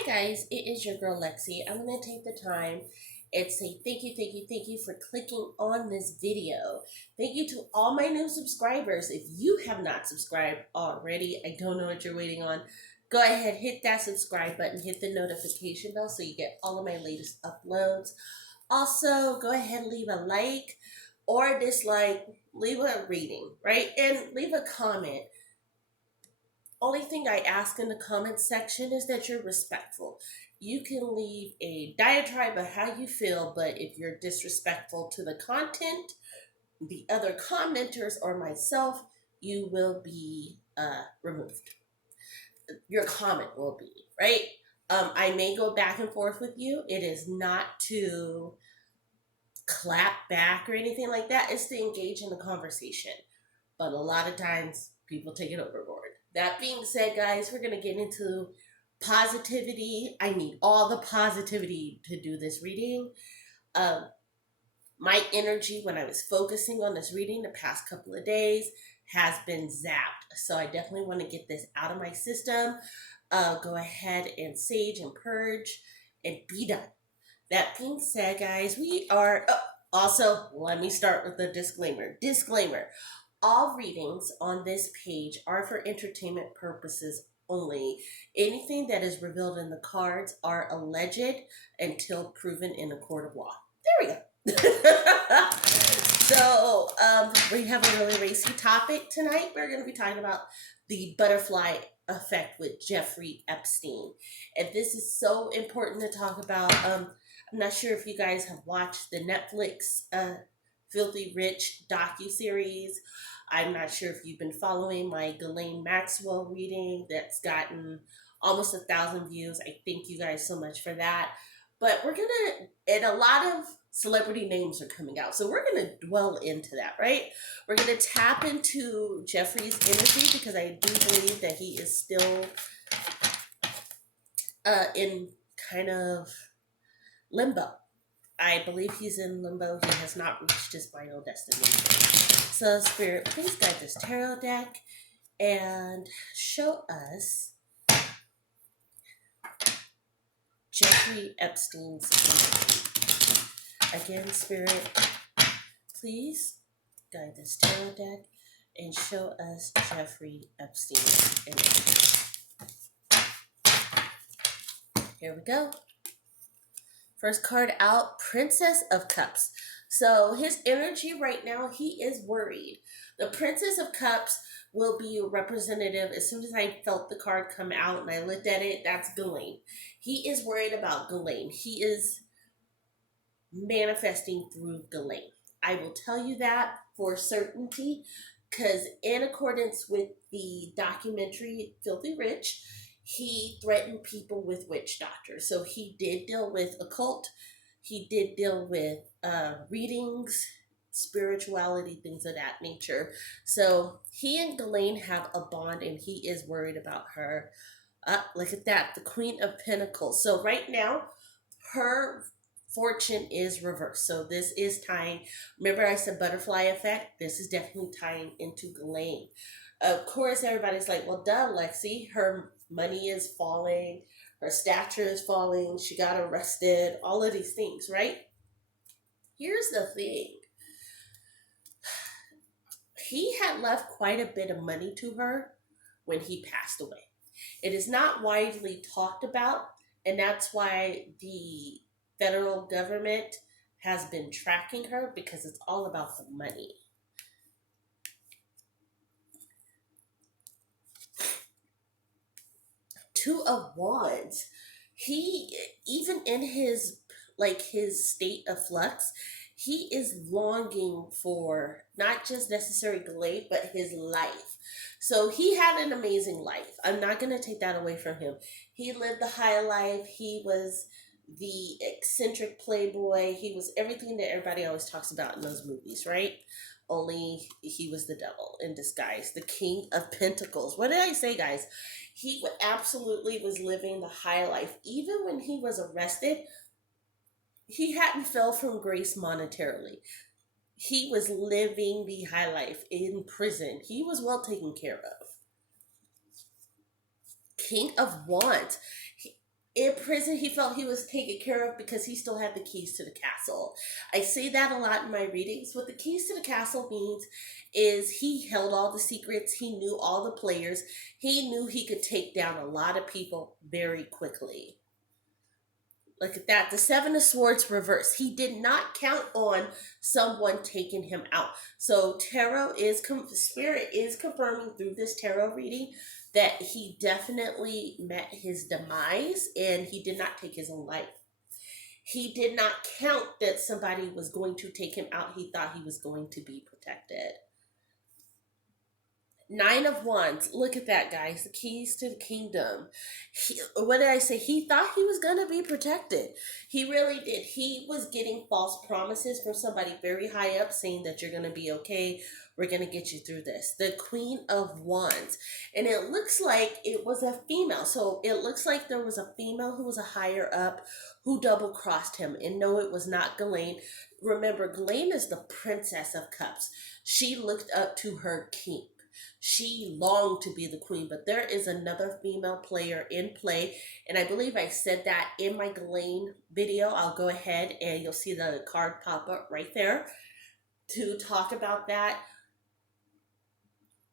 Hi guys, it is your girl Lexi. I'm going to take the time and say thank you for clicking on this video. Thank you to all my new subscribers. If you have not subscribed already, I don't know what you're waiting on. Go ahead, hit that subscribe button, hit the notification bell so you get all of my latest uploads. Also, go ahead and leave a like or dislike, leave a rating, right? And leave a comment. Only thing I ask in the comments section is that you're respectful. You can leave a diatribe of how you feel, but if you're disrespectful to the content, the other commenters, or myself, you will be removed. Your comment will be, right? I may go back and forth with you. It is not to clap back or anything like that. It's to engage in the conversation. But a lot of times people take it overboard. That being said, guys, we're going to get into positivity. I need all the positivity to do this reading. My energy when I was focusing on this reading the past couple of days has been zapped. So I definitely want to get this out of my system. Go ahead and sage and purge and be done. That being said, guys, we are... also, let me start with the disclaimer. Disclaimer. All readings on this page are for entertainment purposes only. Anything that is revealed in the cards are alleged until proven in a court of law. There we go. So, we have a really racy topic tonight. We're going to be talking about the butterfly effect with Jeffrey Epstein. And this is so important to talk about. I'm not sure if you guys have watched the Netflix Filthy Rich docuseries. I'm not sure if you've been following my Ghislaine Maxwell reading that's gotten almost 1,000 views. I thank you guys so much for that. But we're gonna, and a lot of celebrity names are coming out, so we're gonna dwell into that, right? We're gonna tap into Jeffrey's energy because I do believe that he is still in kind of limbo. I believe he's in limbo. He has not reached his final destination. So, Spirit, please guide this tarot deck and show us Jeffrey Epstein's energy. Again, Spirit, please guide this tarot deck and show us Jeffrey Epstein's energy. Here we go. First card out, Princess of Cups. So his energy right now, he is worried. The Princess of Cups will be representative. As soon as I felt the card come out and I looked at it, that's Ghislaine. He is worried about Ghislaine. He is manifesting through Ghislaine. I will tell you that for certainty because in accordance with the documentary Filthy Rich, he threatened people with witch doctors. So he did deal with occult. He did deal with readings, spirituality, things of that nature. So he and Ghislaine have a bond and he is worried about her. Look at that, the Queen of Pentacles. So right now, her fortune is reversed. So this is tying, remember I said butterfly effect? This is definitely tying into Ghislaine. Of course, everybody's like, well, duh, Lexi, her money is falling, her stature is falling, she got arrested, all of these things, right? Here's the thing. He had left quite a bit of money to her when he passed away. It is not widely talked about, and that's why the federal government has been tracking her because it's all about the money. Two of Wands. He, even in his state of flux, he is longing for not just necessary Ghislaine, but his life. So he had an amazing life. I'm not going to take that away from him. He lived the high life. He was the eccentric playboy. He was everything that everybody always talks about in those movies, right? Only he was the devil in disguise, the King of Pentacles. What did I say, guys? He absolutely was living the high life. Even when he was arrested, he hadn't fell from grace monetarily. He was living the high life in prison. He was well taken care of. King of Wands. In prison, he felt he was taken care of because he still had the keys to the castle. I say that a lot in my readings. What the keys to the castle means is he held all the secrets, he knew all the players, he knew he could take down a lot of people very quickly. Look at that. The Seven of Swords reverse. He did not count on someone taking him out. So Spirit is confirming through this tarot reading that he definitely met his demise and he did not take his own life. He did not count that somebody was going to take him out. He thought he was going to be protected. Nine of Wands. Look at that, guys. The keys to the kingdom. What did I say? He thought he was going to be protected. He really did. He was getting false promises from somebody very high up saying that you're going to be okay. We're going to get you through this. The Queen of Wands. And it looks like it was a female. So it looks like there was a female who was a higher up who double crossed him. And no, it was not Ghislaine. Remember, Ghislaine is the Princess of Cups. She looked up to her king. She longed to be the queen, but there is another female player in play, and I believe I said that in my Ghislaine video. I'll go ahead and you'll see the card pop up right there to talk about that.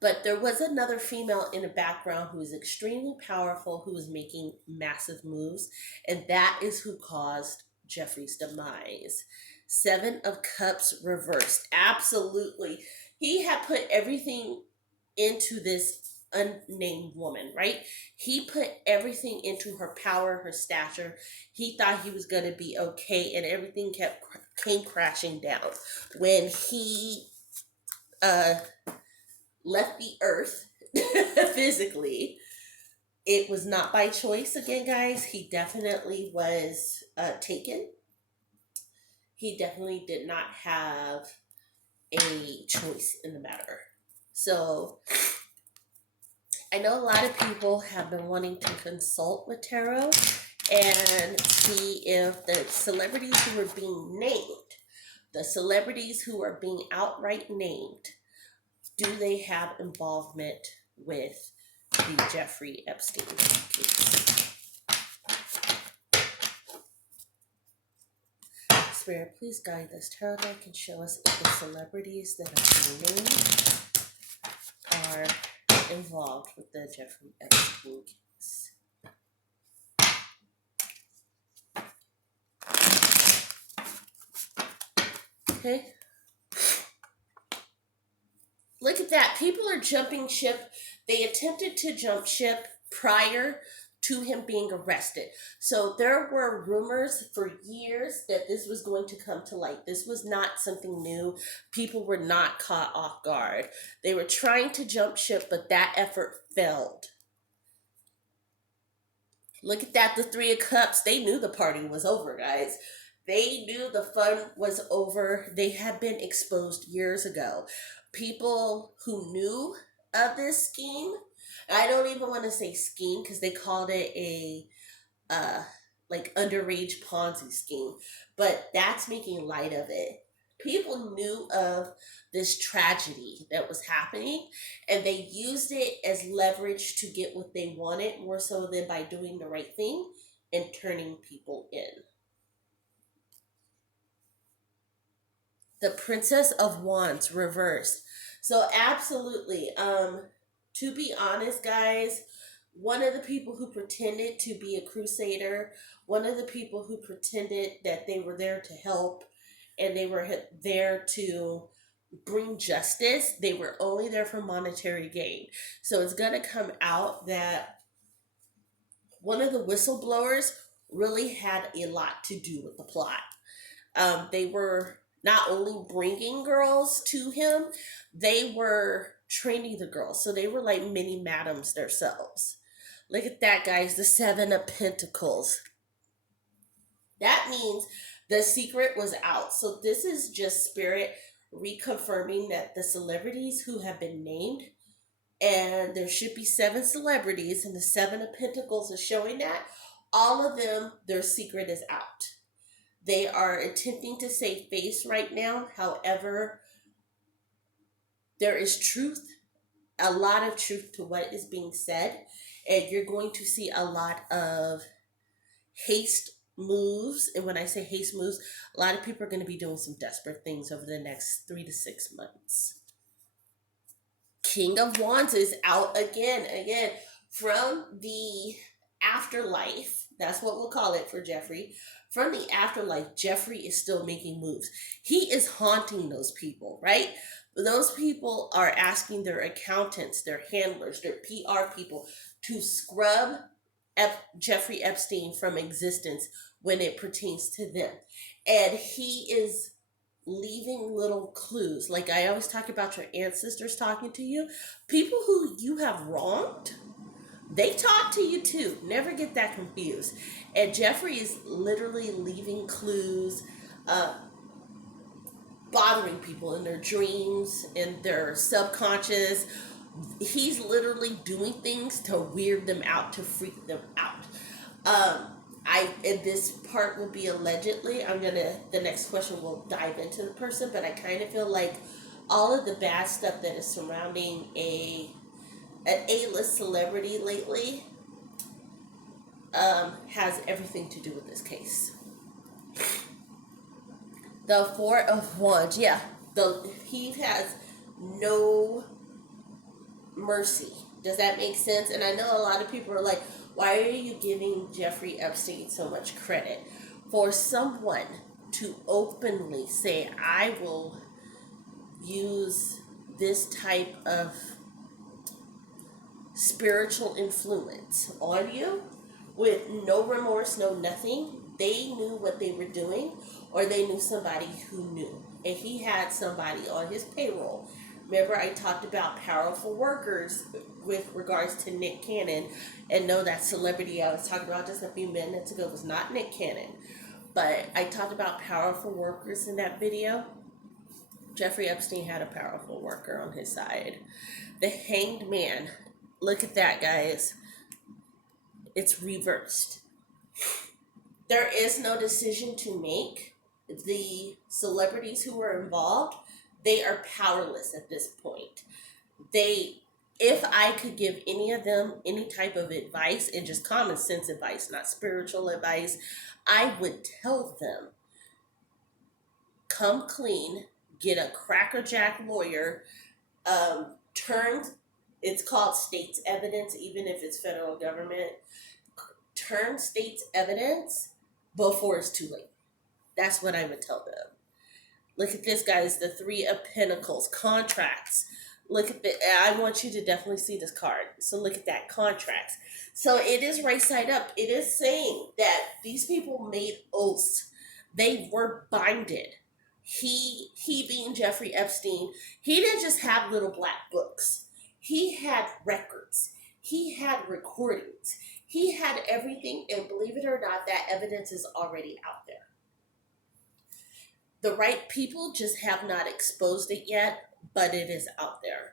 But there was another female in the background who is extremely powerful, who was making massive moves, and that is who caused Jeffrey's demise. Seven of Cups reversed. Absolutely. He had put everything into this unnamed woman, right? He put everything into her power, her stature. He thought he was going to be okay, and everything came crashing down when he left the earth physically. It was not by choice again, guys. He definitely was taken. He definitely did not have a choice in the matter. So I know a lot of people have been wanting to consult with tarot and see if the celebrities who are being named, the celebrities who are being outright named, do they have involvement with the Jeffrey Epstein case? Spirit, please guide this tarot deck and show us if the celebrities that are being named are involved with the Jeffrey Epstein case. Okay. Look at that. People are jumping ship. They attempted to jump ship prior to him being arrested. So there were rumors for years that this was going to come to light. This was not something new. People were not caught off guard. They were trying to jump ship, but that effort failed. Look at that, the Three of Cups. They knew the party was over, guys. They knew the fun was over. They had been exposed years ago. People who knew of this scheme, I don't even want to say scheme because they called it a like underage Ponzi scheme, but that's making light of it. People knew of this tragedy that was happening and they used it as leverage to get what they wanted more so than by doing the right thing and turning people in. The Princess of Wands reversed. So absolutely, to be honest, guys, one of the people who pretended to be a crusader, one of the people who pretended that they were there to help and they were there to bring justice, they were only there for monetary gain. So it's going to come out that one of the whistleblowers really had a lot to do with the plot. They were not only bringing girls to him, they were training the girls. So they were like mini madams themselves. Look at that, guys. The Seven of Pentacles. That means the secret was out. So this is just Spirit reconfirming that the celebrities who have been named, and there should be 7 celebrities, and the Seven of Pentacles is showing that all of them, their secret is out. They are attempting to save face right now. However, there is truth, a lot of truth to what is being said. And you're going to see a lot of haste moves. And when I say haste moves, a lot of people are going to be doing some desperate things over the next 3 to 6 months. King of Wands is out again from the afterlife. That's what we'll call it for Jeffrey. From the afterlife, Jeffrey is still making moves. He is haunting those people, right? Those people are asking their accountants, their handlers, their PR people to scrub Jeffrey Epstein from existence when it pertains to them. And he is leaving little clues. Like I always talk about your ancestors talking to you. People who you have wronged, they talk to you too. Never get that confused. And Jeffrey is literally leaving clues, bothering people in their dreams, in their subconscious. He's literally doing things to weird them out, to freak them out. And this part will be allegedly. The next question will dive into the person, but I kind of feel like all of the bad stuff that is surrounding an A-list celebrity lately has everything to do with this case. The Four of Wands, yeah, he has no mercy. Does that make sense? And I know a lot of people are like, why are you giving Jeffrey Epstein so much credit? For someone to openly say, I will use this type of spiritual influence on you with no remorse, no nothing. They knew what they were doing, or they knew somebody who knew. And he had somebody on his payroll. Remember, I talked about powerful workers with regards to Nick Cannon. And no, that celebrity I was talking about just a few minutes ago was not Nick Cannon. But I talked about powerful workers in that video. Jeffrey Epstein had a powerful worker on his side. The Hanged Man. Look at that, guys. It's reversed. There is no decision to make. The celebrities who were involved, they are powerless at this point. If I could give any of them any type of advice, and just common sense advice, not spiritual advice, I would tell them, come clean, get a crackerjack lawyer, it's called state's evidence, even if it's federal government, turn state's evidence before it's too late. That's what I would tell them. Look at this, guys, the Three of Pentacles, contracts. Look at I want you to definitely see this card. So look at that, contracts. So it is right side up. It is saying that these people made oaths. They were binded. He being Jeffrey Epstein, he didn't just have little black books. He had records. He had recordings. He had everything, and believe it or not, that evidence is already out there. The right people just have not exposed it yet, but it is out there.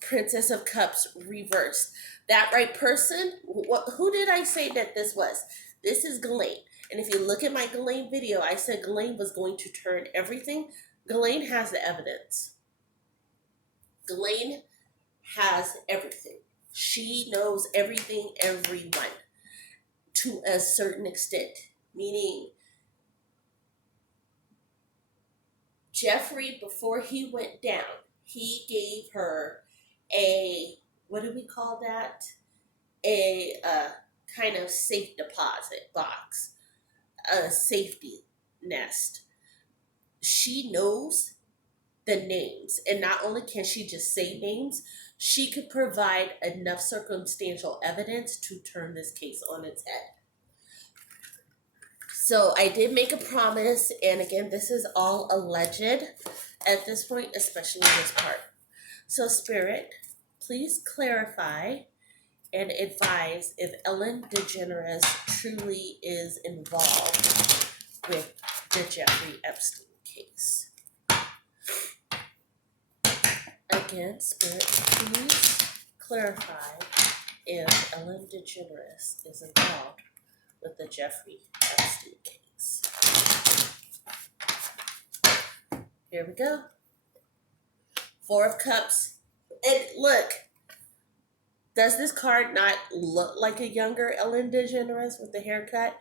Princess of Cups reversed. That right person, who did I say that this was? This is Ghislaine. And if you look at my Ghislaine video, I said Ghislaine was going to turn everything. Ghislaine has the evidence. Ghislaine has everything. She knows everything, everyone, to a certain extent. Meaning, Jeffrey, before he went down, he gave her a, what do we call that? A kind of safe deposit box, a safety nest. She knows the names, and not only can she just say names, she could provide enough circumstantial evidence to turn this case on its head. So I did make a promise, and again, this is all alleged at this point, especially this part. So Spirit, please clarify and advise if Ellen DeGeneres truly is involved with the Jeffrey Epstein case. Again, Spirit, please clarify if Ellen DeGeneres is involved with the Jeffrey Epstein case. Here we go. Four of Cups. And look, Does this card not look like a younger Ellen DeGeneres with the haircut?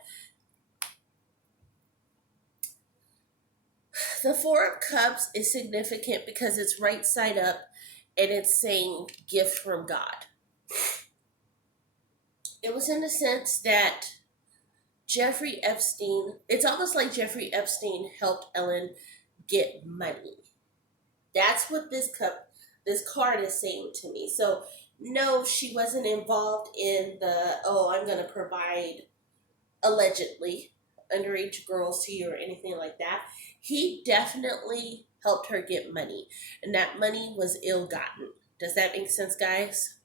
The Four of Cups is significant because it's right side up and it's saying gift from God. It was in the sense that Jeffrey Epstein, it's almost like Jeffrey Epstein helped Ellen get money. That's what this card is saying to me. So no, she wasn't involved in the, oh, I'm going to provide allegedly underage girls to you or anything like that. He definitely helped her get money, and that money was ill-gotten. Does that make sense, guys?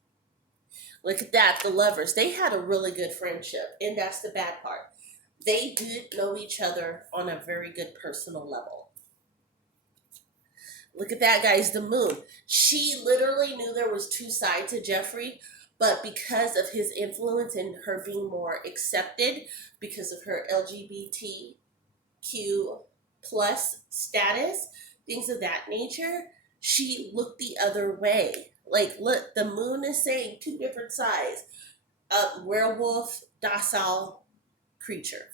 Look at that, the lovers. They had a really good friendship, and that's the bad part. They did know each other on a very good personal level. Look at that, guys, the moon. She literally knew there was two sides to Jeffrey, but because of his influence and her being more accepted, because of her LGBTQ plus status, things of that nature, she looked the other way. Like, look, the moon is saying two different sides. Werewolf, docile creature.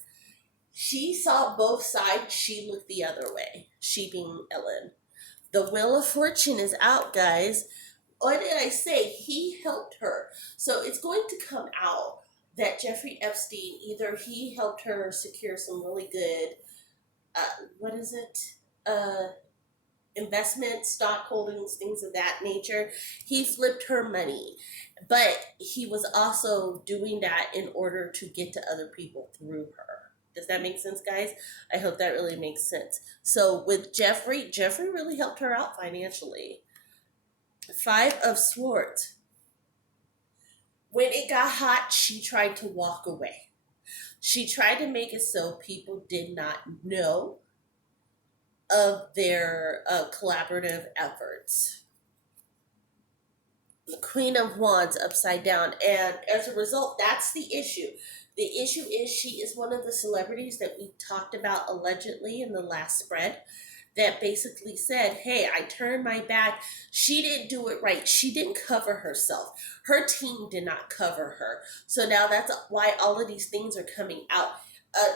She saw both sides. She looked the other way. She being Ellen. The Wheel of Fortune is out, guys. What did I say? He helped her. So it's going to come out that Jeffrey Epstein, either he helped her secure some really good, investment, stock holdings, things of that nature. He flipped her money. But he was also doing that in order to get to other people through her. Does that make sense, guys? I hope that really makes sense. So with Jeffrey really helped her out financially. Five of Swords. When it got hot, she tried to walk away. She tried to make it so people did not know of their collaborative efforts. The Queen of Wands upside down. And as a result, that's the issue. The issue is she is one of the celebrities that we talked about allegedly in the last spread that basically said, hey, I turned my back. She didn't do it right. She didn't cover herself. Her team did not cover her. So now that's why all of these things are coming out.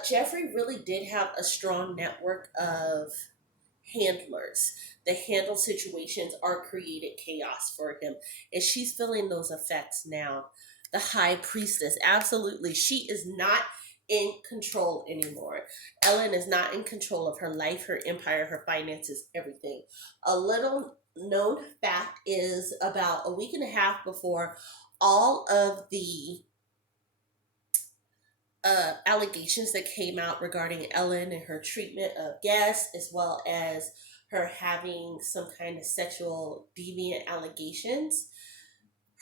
Jeffrey really did have a strong network of handlers that handle situations or created chaos for him. And she's feeling those effects now. The High Priestess, absolutely. She is not in control anymore. Ellen is not in control of her life, her empire, her finances, everything. A little known fact is about a week and a half before all of the allegations that came out regarding Ellen and her treatment of guests, as well as her having some kind of sexual deviant allegations,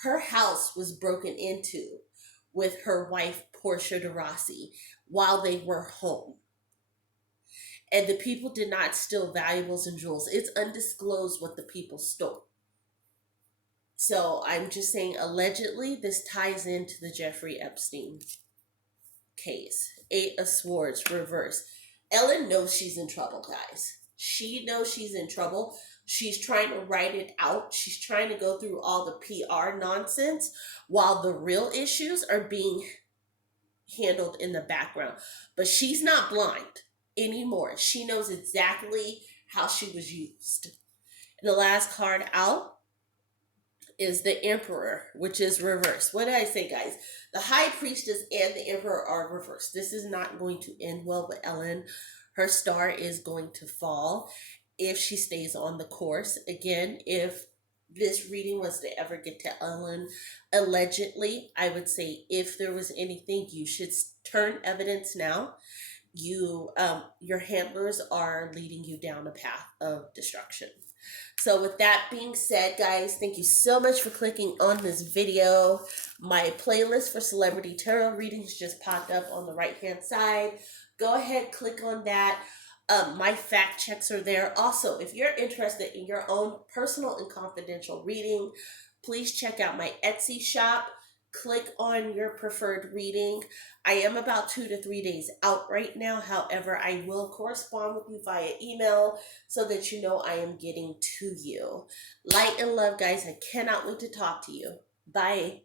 her house was broken into with her wife, Portia de Rossi, while they were home. And the people did not steal valuables and jewels. It's undisclosed what the people stole. So I'm just saying, allegedly, this ties into the Jeffrey Epstein case. Eight of Swords, reverse. Ellen knows she's in trouble, guys. She knows she's in trouble. She's trying to write it out. She's trying to go through all the PR nonsense while the real issues are being handled in the background. But she's not blind anymore. She knows exactly how she was used. And the last card out is the Emperor, which is reversed. What did I say, guys? The High Priestess and the Emperor are reversed. This is not going to end well with Ellen. Her star is going to fall if she stays on the course. Again, if this reading was to ever get to Ellen, allegedly, I would say if there was anything, you should turn evidence now. Your handlers are leading you down a path of destruction. So with that being said, guys, thank you so much for clicking on this video. My playlist for celebrity tarot readings just popped up on the right hand side. Go ahead, click on that. My fact checks are there. Also, if you're interested in your own personal and confidential reading, please check out my Etsy shop. Click on your preferred reading. I am about 2 to 3 days out right now. However, I will correspond with you via email so that you know I am getting to you. Light and love, guys. I cannot wait to talk to you. Bye.